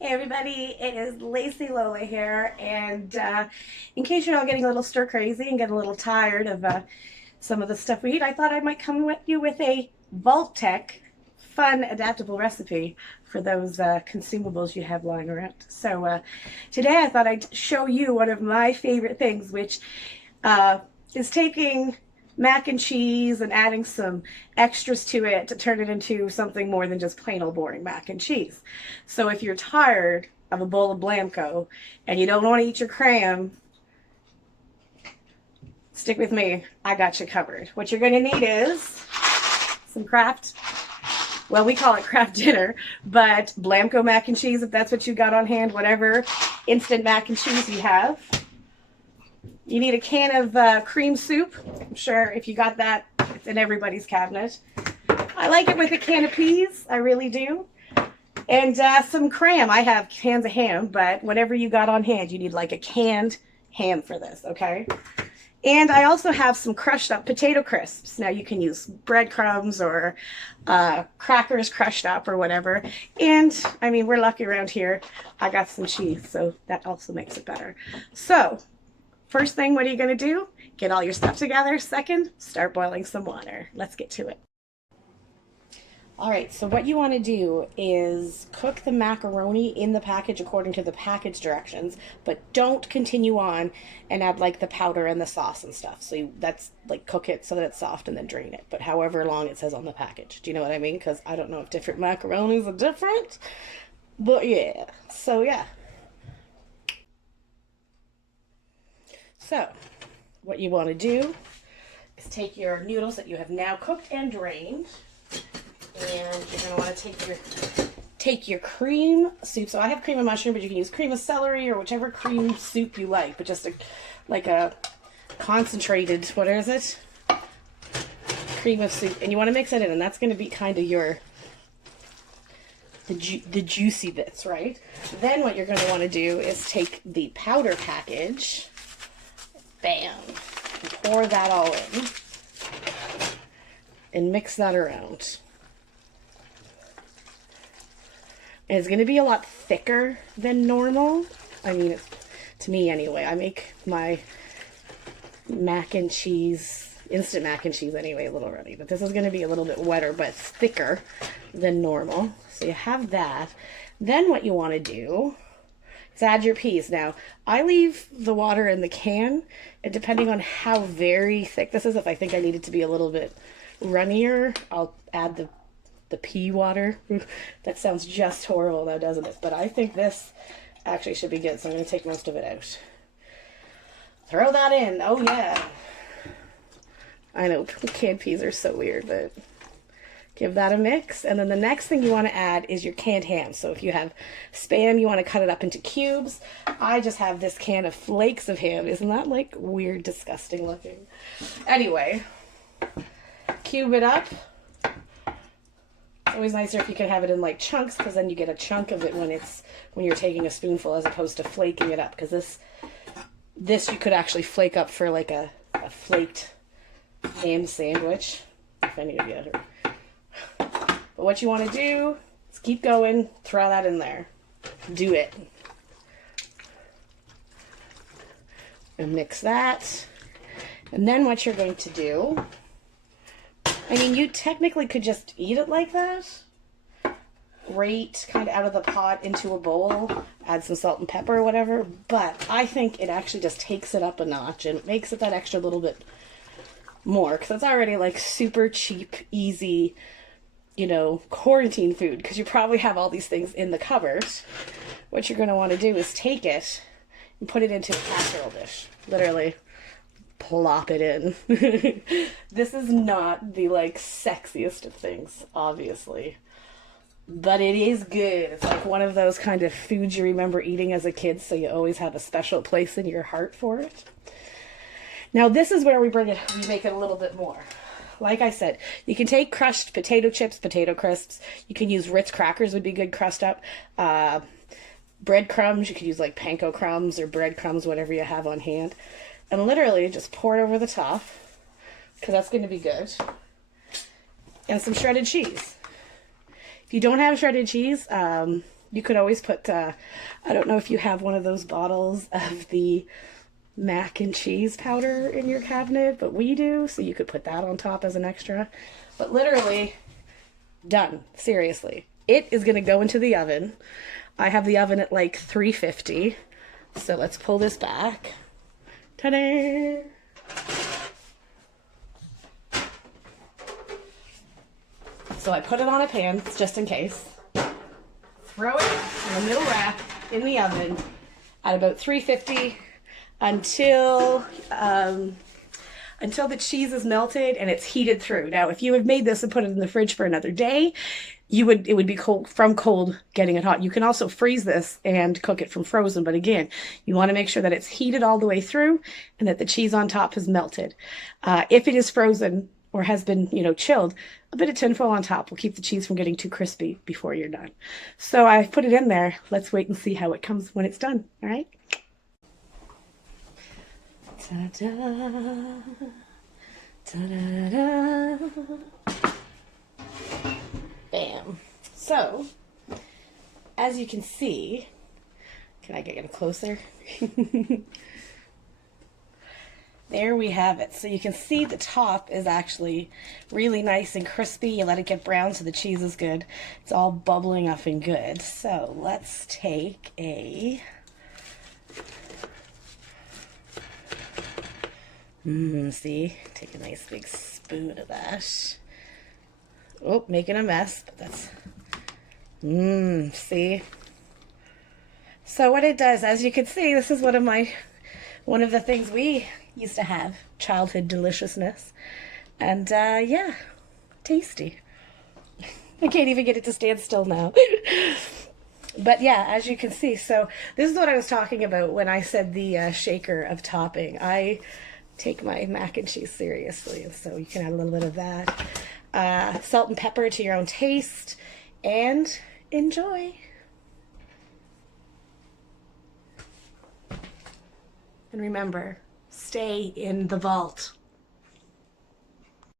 Hey everybody, it is LacyLola here, and in case you're all getting a little stir crazy and getting a little tired of some of the stuff we eat, I thought I might come with you with a Vault-Tec fun adaptable recipe for those consumables you have lying around. So today I thought I'd show you one of my favorite things, which is taking mac and cheese and adding some extras to it to turn it into something more than just plain old boring mac and cheese. So if you're tired of a bowl of Blamco and you don't want to eat your Cram, stick with me. I got you covered. What you're going to need is some Kraft, well, we call it Kraft dinner, but Blamco mac and cheese, if that's what you got on hand, whatever instant mac and cheese you have. You need a can of cream soup. I'm sure if you got that, it's in everybody's cabinet. I like it with a can of peas. I really do. And some Cram. I have cans of ham, but whatever you got on hand, you need like a canned ham for this, okay? And I also have some crushed up potato crisps. Now you can use breadcrumbs or crackers crushed up or whatever. And I mean, we're lucky around here. I got some cheese, so that also makes it better. So first thing, what are you going to do? Get all your stuff together. Second, start boiling some water. Let's get to it. All right, so what you want to do is cook the macaroni in the package according to the package directions, but don't continue on and add like the powder and the sauce and stuff. So that's like cook it so that it's soft and then drain it, but however long it says on the package. Do you know what I mean? Because I don't know if different macaronis are different, but yeah. So yeah. So what you want to do is take your noodles that you have now cooked and drained, and you're going to want to take your cream soup. So I have cream of mushroom, but you can use cream of celery or whichever cream soup you like, but just like a concentrated, what is it? Cream of soup. And you want to mix it in, and that's going to be kind of the juicy bits, right? Then what you're going to want to do is take the powder package, bam, and pour that all in and mix that around. And it's going to be a lot thicker than normal. I mean, to me anyway. I make my mac and cheese, instant mac and cheese anyway, a little runny. But this is going to be a little bit wetter, but thicker than normal. So you have that. Then what you want to do is add your peas. Now, I leave the water in the can, and depending on how very thick this is, if I think I need it to be a little bit runnier, I'll add the pea water. That sounds just horrible now, doesn't it? But I think this actually should be good, so I'm going to take most of it out. Throw that in. Oh, yeah. I know, canned peas are so weird, but give that a mix. And then the next thing you want to add is your canned ham. So if you have Spam, you want to cut it up into cubes. I just have this can of flakes of ham. Isn't that like weird, disgusting looking? Anyway, cube it up. It's always nicer if you can have it in like chunks, because then you get a chunk of it when you're taking a spoonful, as opposed to flaking it up, because this you could actually flake up for like a flaked ham sandwich, if any of you ever. But what you want to do is keep going, throw that in there, do it, and mix that. And then what you're going to do, I mean, you technically could just eat it like that, right kind of out of the pot into a bowl, add some salt and pepper or whatever, but I think it actually just takes it up a notch and makes it that extra little bit more, because it's already like super cheap, easy, you know, quarantine food, because you probably have all these things in the cupboard. What you're going to want to do is take it and put it into a casserole dish, literally. Plop it in. This is not the like sexiest of things, obviously, but it is good. It's like one of those kind of foods you remember eating as a kid, so you always have a special place in your heart for it. Now this is where we make it a little bit more. Like I said, you can take crushed potato chips, potato crisps. You can use Ritz crackers, would be good crust up. Breadcrumbs, you could use like panko crumbs or breadcrumbs, whatever you have on hand. And literally just pour it over the top, because that's going to be good. And some shredded cheese. If you don't have shredded cheese, You could always put, I don't know if you have one of those bottles of the mac and cheese powder in your cabinet, but we do, so you could put that on top as an extra. But literally, done. Seriously. It is going to go into the oven. I have the oven at like 350. So let's pull this back. Ta-da! So I put it on a pan, just in case. Throw it in the middle rack in the oven at about 350 until the cheese is melted and it's heated through. Now, if you had made this and put it in the fridge for another day, it would be cold from cold getting it hot. You can also freeze this and cook it from frozen, but again, you want to make sure that it's heated all the way through and that the cheese on top has melted. If it is frozen or has been, chilled, a bit of tinfoil on top will keep the cheese from getting too crispy before you're done. So I put it in there. Let's wait and see how it comes when it's done. All right. Ta-da, ta-da-da. Bam. So, as you can see, can I get it closer? There we have it. So you can see the top is actually really nice and crispy. You let it get brown so the cheese is good. It's all bubbling up and good. So let's take a... see? Take a nice big spoon of that. Oh, making a mess, but that's... see? So what it does, as you can see, this is one of the things we used to have, childhood deliciousness. And yeah, tasty. I can't even get it to stand still now. But yeah, as you can see, so this is what I was talking about when I said the shaker of topping. I take my mac and cheese seriously, and so you can add a little bit of that. Salt and pepper to your own taste, and enjoy. And remember, stay in the vault.